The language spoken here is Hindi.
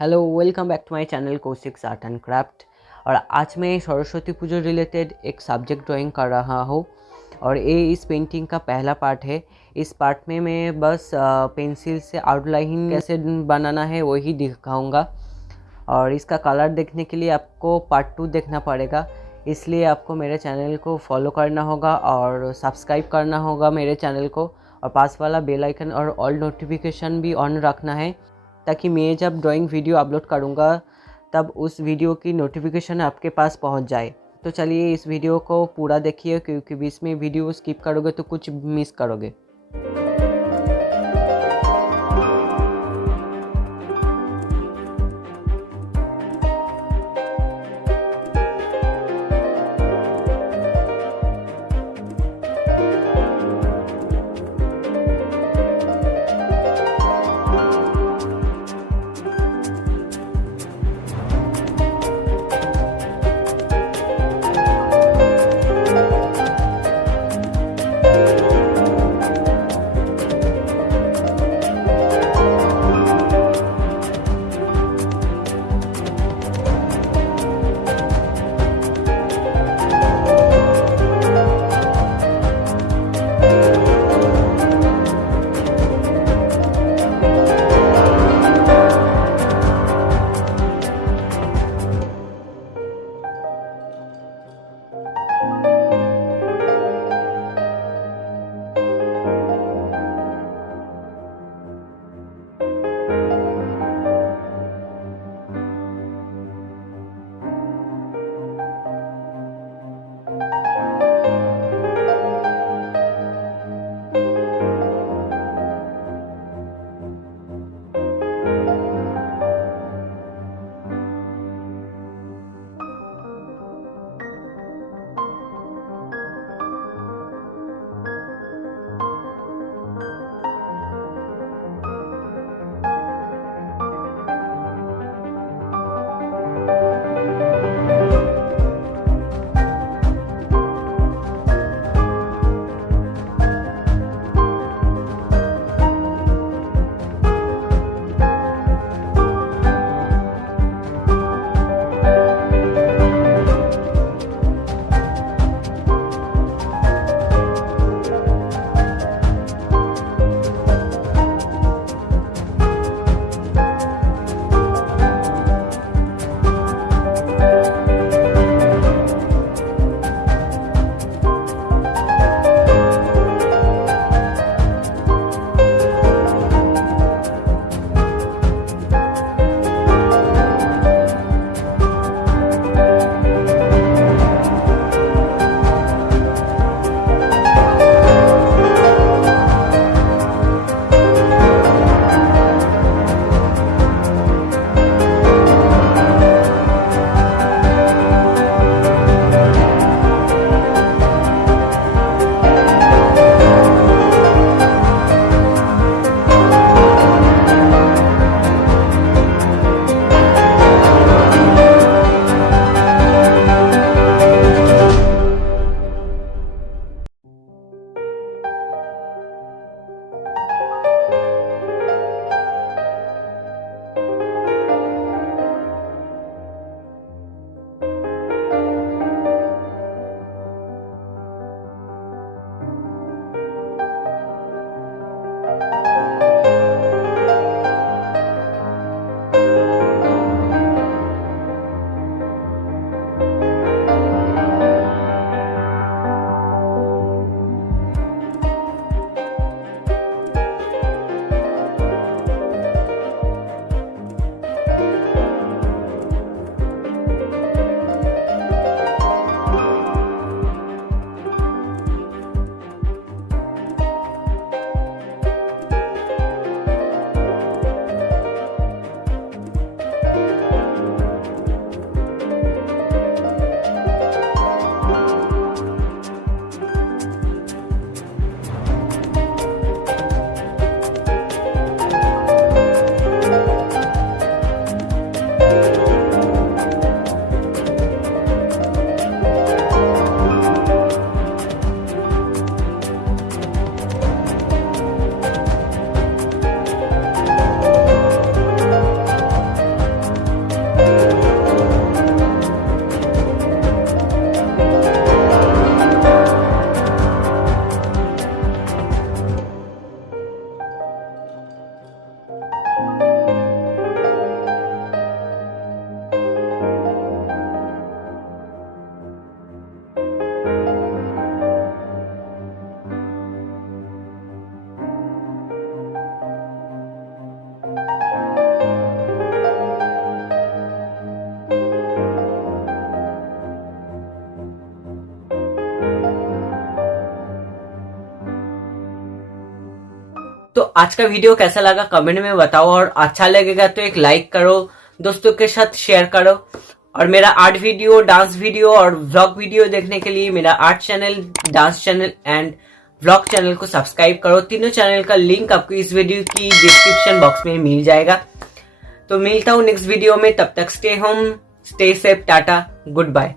Hello welcome back to my channel Kaushik art and craft. और आज मैं सरस्वती पूजा रिलेटेड एक सब्जेक्ट ड्राइंग कर रहा हूँ और ये इस पेंटिंग का पहला पार्ट है। इस पार्ट में मैं बस पेंसिल से आउटलाइन कैसे बनाना है वही दिखाऊंगा और इसका कलर देखने के लिए आपको पार्ट 2 देखना पड़ेगा। इसलिए आपको मेरे चैनल को फॉलो करना होगा और सब्सक्राइब करना होगा मेरे चैनल को, और पास वाला बेल आइकन और ऑल नोटिफिकेशन भी ऑन रखना है ताकि मैं जब ड्राइंग वीडियो अपलोड करूँगा तब उस वीडियो की नोटिफिकेशन आपके पास पहुंच जाए। तो चलिए इस वीडियो को पूरा देखिए, क्योंकि बीच में वीडियो स्किप करोगे तो कुछ मिस करोगे। तो आज का वीडियो कैसा लगा कमेंट में बताओ, और अच्छा लगेगा तो एक लाइक करो, दोस्तों के साथ शेयर करो। और मेरा आर्ट वीडियो, डांस वीडियो और व्लॉग वीडियो देखने के लिए मेरा art channel, dance channel and vlog channel को सब्सक्राइब करो। तीनों चैनल का लिंक आपको इस वीडियो की डिस्क्रिप्शन बॉक्स में मिल जाएगा। तो मिलता हूँ नेक्स्ट वीडियो में, तब तक stay home, stay safe, tata, good bye.